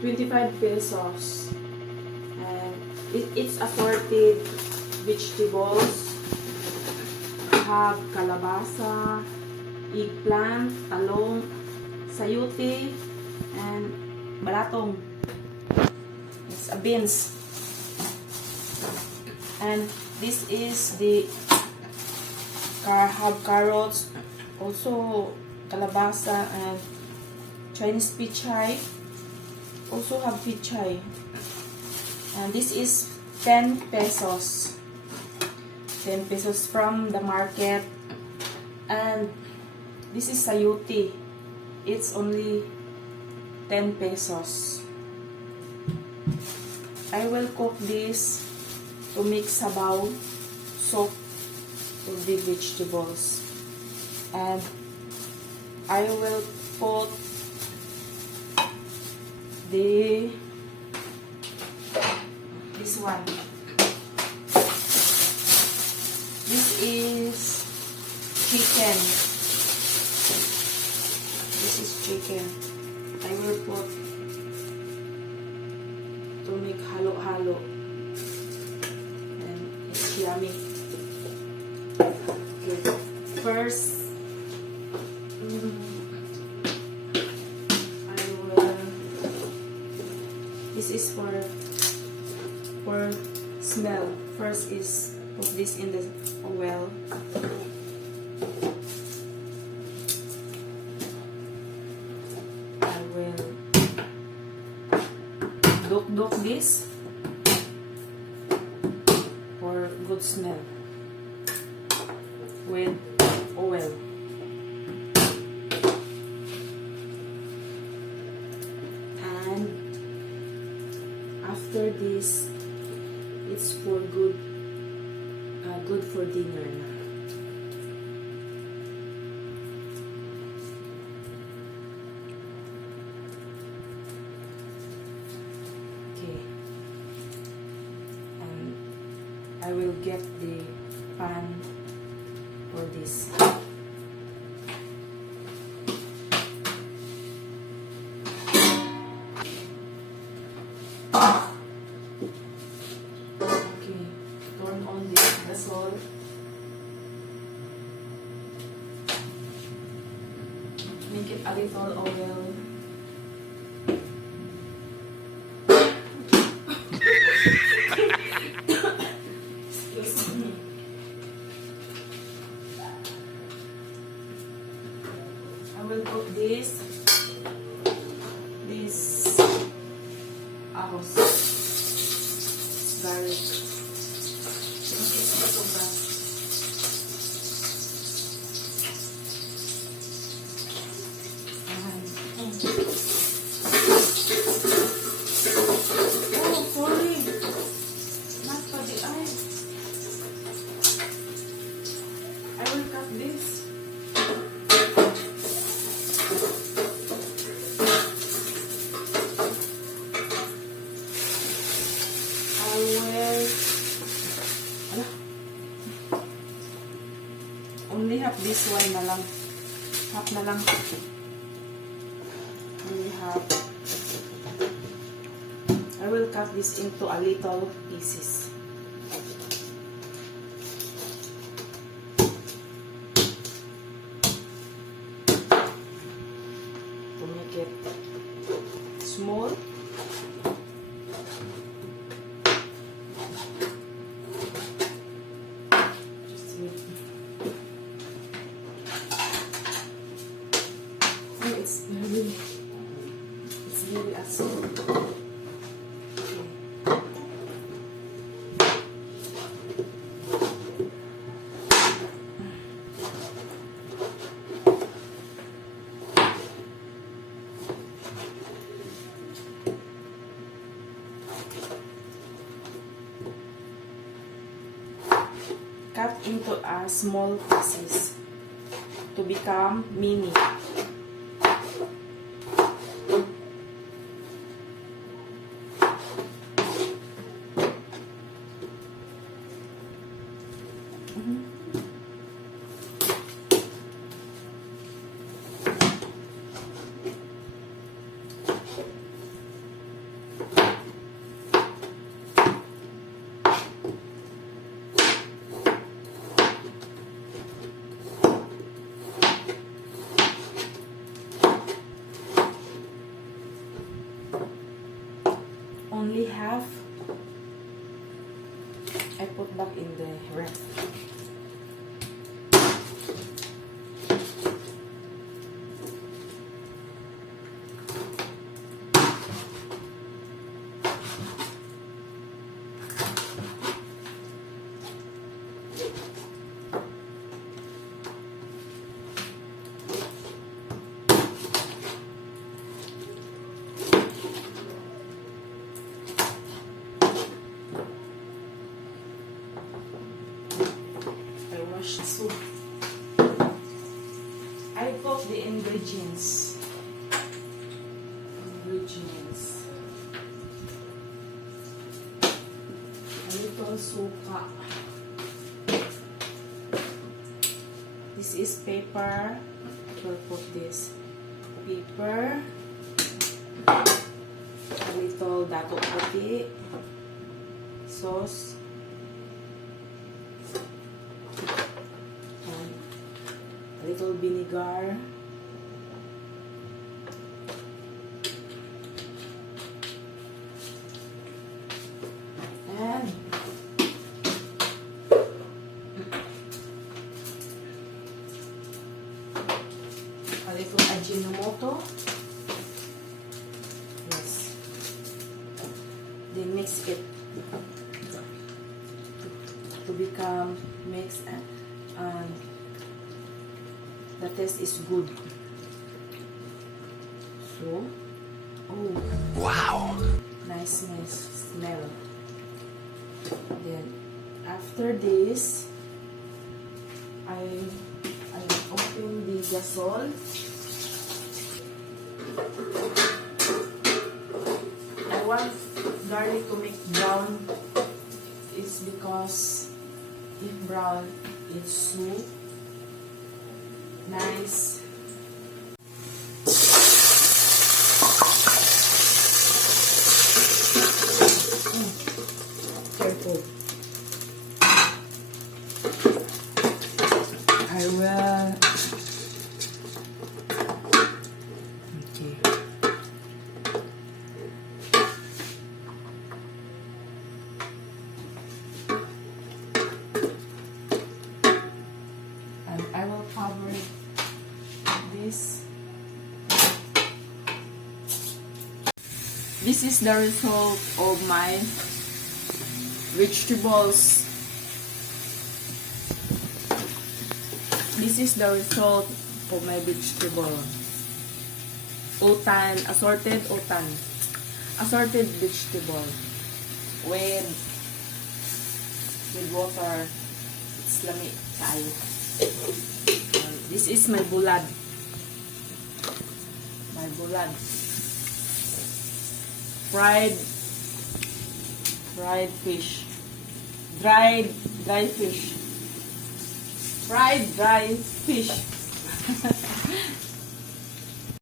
25 pesos. And it's assorted vegetables. Have kalabasa, eggplant, talong, sayote, and balatong. It's a beans. And this is the have carrots, also kalabasa and Chinese pichay. Also have pichay. And this is 10 pesos. 10 pesos from the market. And this is sayote. It's only 10 pesos. I will cook this to mix sabaw, soup with the vegetables. And I will put this one. This is chicken. This is chicken. I will put to make halo-halo. And it's yummy. Okay. First, I will. This is for smell. First is put this in the oil. I will dok this for good smell with oil. And after this, it's for good for dinner na. Okay. And I will get the pan for this. Turn on the gasol. Make it a little oil. Excuse me. I will put this ahos, garlic. Oh, sorry. Not for the eye. I will cut this. I will only have this one na lang. Half na lang. Only half. I will cut this into a little pieces. To make it small. Just wait. Oh, it's very acid. Cut into a small pieces to become mini. Only half I put back in the ref. Soup. I got the ingredients. A little suka. This is pepper. We'll put this pepper. A little dato puti. Sauce. A little vinegar, and a little Ajinomoto. Yes. Then mix it to become mixed and the taste is good. So, oh, wow, nice smell. Then after this, I open the gasol. I want garlic to make brown. It's because if brown, it's soup. Nice. Careful. I will. Okay. And I will cover it. This is the result of my vegetables. This is the result of my vegetable. Assorted vegetable with water. It's lami tayo. This is my bulad. Fried fish. Dried fish. Fried dry fish.